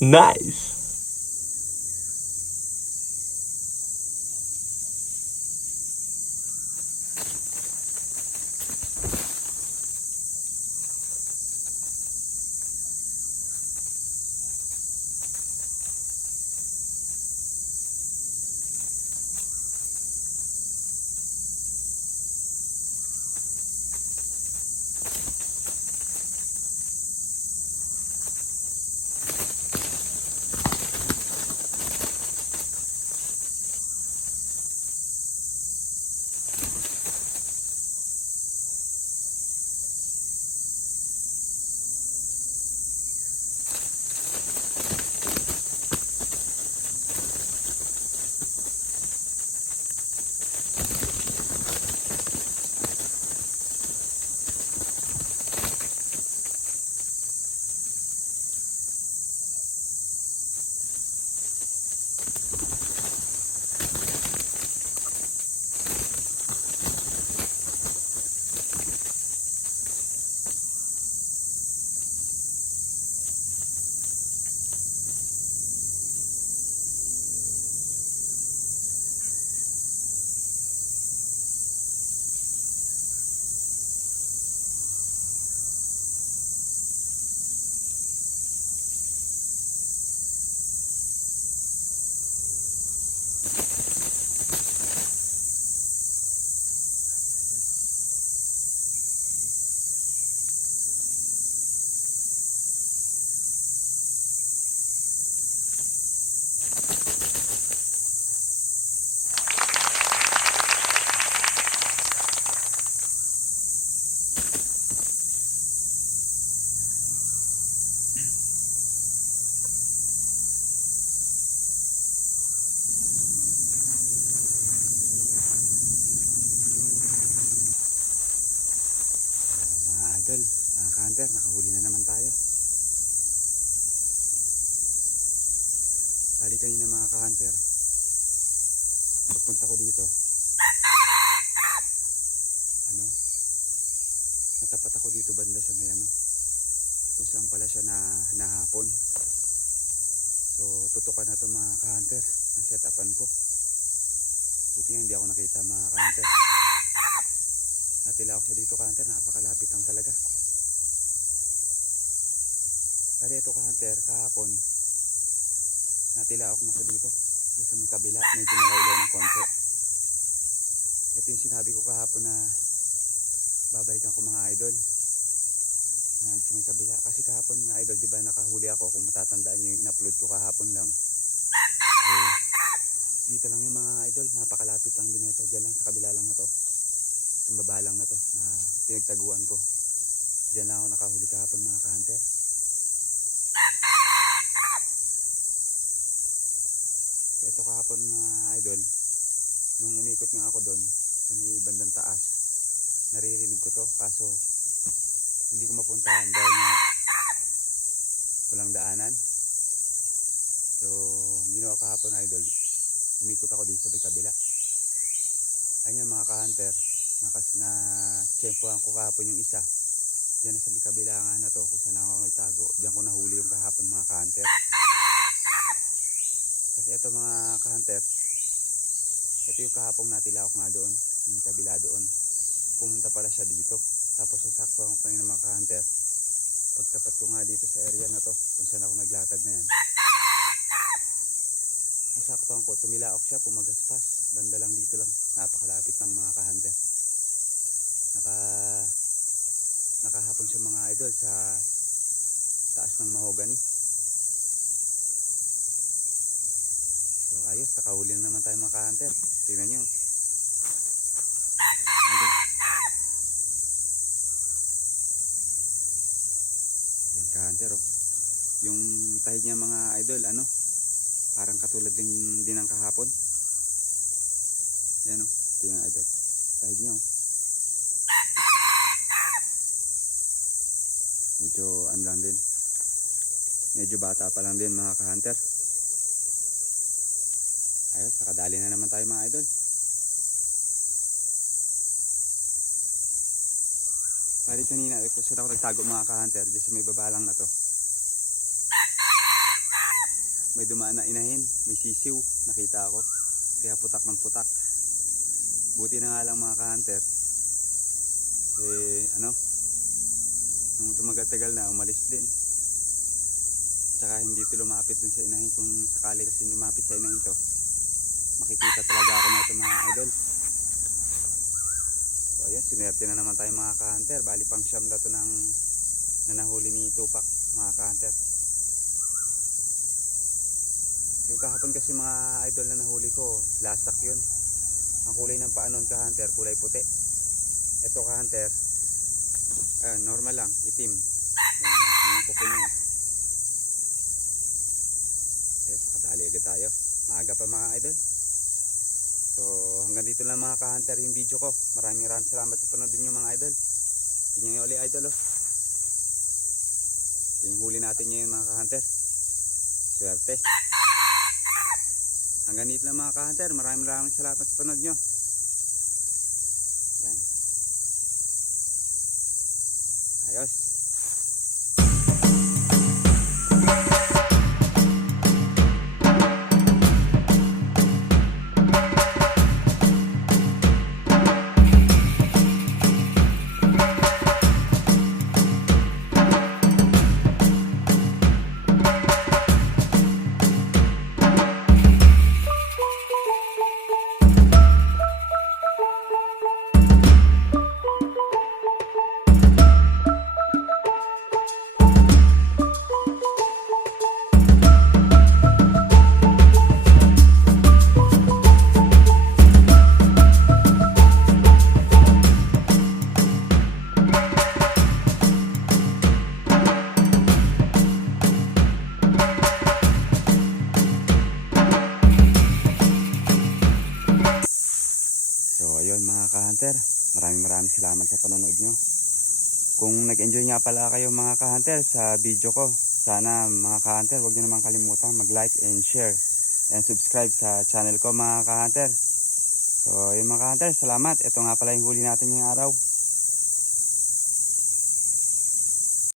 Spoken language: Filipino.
Nice. Idol, mga ka-hunter, nakahuli na naman tayo. Bali kanina mga ka-hunter, pagpunta ko dito, natapat ako dito banda sa may kung saan pala siya nahapon. So tutukan na to mga ka-hunter, na setapan ko. Buti nga hindi ako nakita mga ka-hunter. Natila ako siya dito ka-hunter, napakalapit lang talaga. Bali ito ka-hunter, kahapon natila ako na dito sa may kabila, medyo malayo ng konti. Ito yung sinabi ko kahapon na babalikan ko mga idol sa may kabila. Kasi kahapon mga idol, diba nakahuli ako, kung matatandaan nyo yung in-upload ko kahapon lang. Dito lang yung mga idol, napakalapit lang din ito, dyan lang sa kabila lang na to. Itong baba lang na to na pinagtaguan ko. Diyan lang ako nakahuli kahapon mga ka-hunter. So ito kahapon mga idol, nung umikot nga ako doon sa may bandang taas, naririnig ko to, kaso hindi ko mapuntahan dahil nga walang daanan. So ginawa kahapon idol, umikot ako dito sa may kabila. Ayun mga ka-hunter, na tsempohan ko kahapon yung isa diyan sa may kabilangan na to, kung saan ako nagtago. Diyan ko nahuli yung kahapon mga ka-hunter. Kasi ito mga ka-hunter, ito yung kahapong natila ako nga doon sa may kabila doon. Pumunta pala siya dito, tapos sasaktuhan ko kanina mga ka-hunter. Pagtapat ko nga dito sa area na to, kung saan ako naglatag na yan, nasaktuhan ko, tumilaok siya, pumagaspas banda lang dito lang, napakalapit lang mga ka-hunter. Nakahapon siya mga idol sa taas ng mahogany. So ayos, nakahuli na naman tayo mga ka-hunter. Tingnan nyo. Yan ka-hunter oh. Yung tahid niya mga idol, parang katulad din ng kahapon. Yan oh, ito yung idol, tahid niya oh. Medyo lang din, medyo bata pa lang din mga ka-hunter. Ayos, nakadali na naman tayo mga idol. Bali kanina kung saan ako nagtago mga ka-hunter, dyan sa may baba lang na to, may dumaan na inahin, may sisiw, nakita ako, kaya putak ng putak. Buti na nga lang mga ka-hunter, nung tumagal-tagal na, umalis din. Tsaka hindi ito lumapit dun sa inahin. Kung sakali kasi lumapit sa inahin to, makikita talaga ako na ito mga idol. So ayan, sinuwerte na naman tayo mga ka-hunter. Bali pang siyam na to ng nanahuli ni Tupac mga ka-hunter. Yung kahapon kasi mga idol na nahuli ko, lasak yun. Ang kulay ng paa nun ka-hunter, kulay puti. Ito ka-hunter, normal lang, itim. Yung kuko niya. Yes, nakadali agad tayo. Maaga pa mga idol. So hanggang dito lang mga ka-hunter yung video ko. Maraming salamat sa panood niyo mga idol. Tingnan niyo ulit idol oh. Ito yung huli natin ngayon mga ka-hunter. Swerte. Hanggang dito lang mga ka-hunter. Maraming salamat sa panood niyo. Yan. Ayos. ka-hunter, maraming salamat sa panonood nyo. Kung nag-enjoy nga pala kayo mga ka-hunter sa video ko, sana mga ka-hunter huwag nyo naman kalimutan mag-like and share and subscribe sa channel ko mga ka-hunter. So yung mga ka-hunter, salamat. Ito nga pala yung huli natin ngayong araw.